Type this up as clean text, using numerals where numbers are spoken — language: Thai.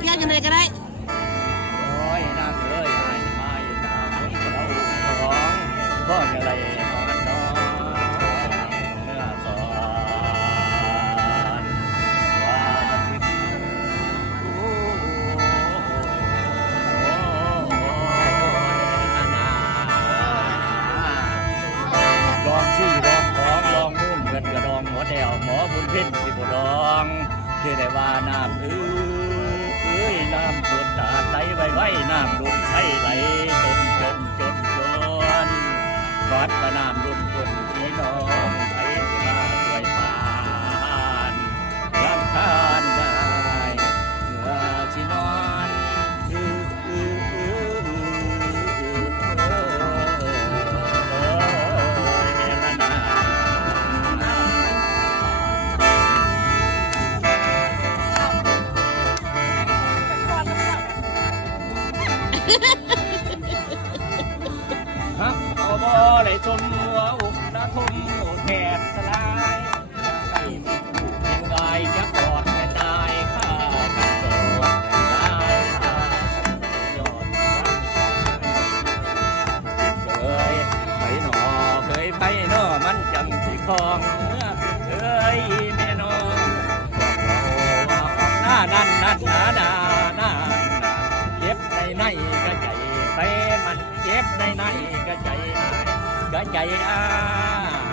เที่ยวยังไงก็ได้โอ้ยน้ำเลยไอ้ไม้ตาคนเราของก็จะไรนอนนอนเมื่อสอนว่าสิลองชี้ลองของลองมุ่นเงินกระดองหัวแดวหมอบุญเพ็ญที่บุดองที่ได้ว่าน้ำน้ำสุดตาไหลไว้น้ำลุ่นใช้ไหลจนวัดประน้ำลุ่นพี่น้องไทยที่มาด้วยปานรำคาญได้เมื่อสินอนฮักเอาบ่ได้ชมหัวอุกระทมแทบสลายใครมีผู้เพียงกายจะกอดแต่ตายข้ากันโจดแต่ตายข้ากันยอดเคยไปหนอเคยไปหนอมันจังสิคลองเมื่อเคยแม่น้องบอกเราว่าหน้าเจ็บในกระใจไปมันเจ็บในกระใจอ้าย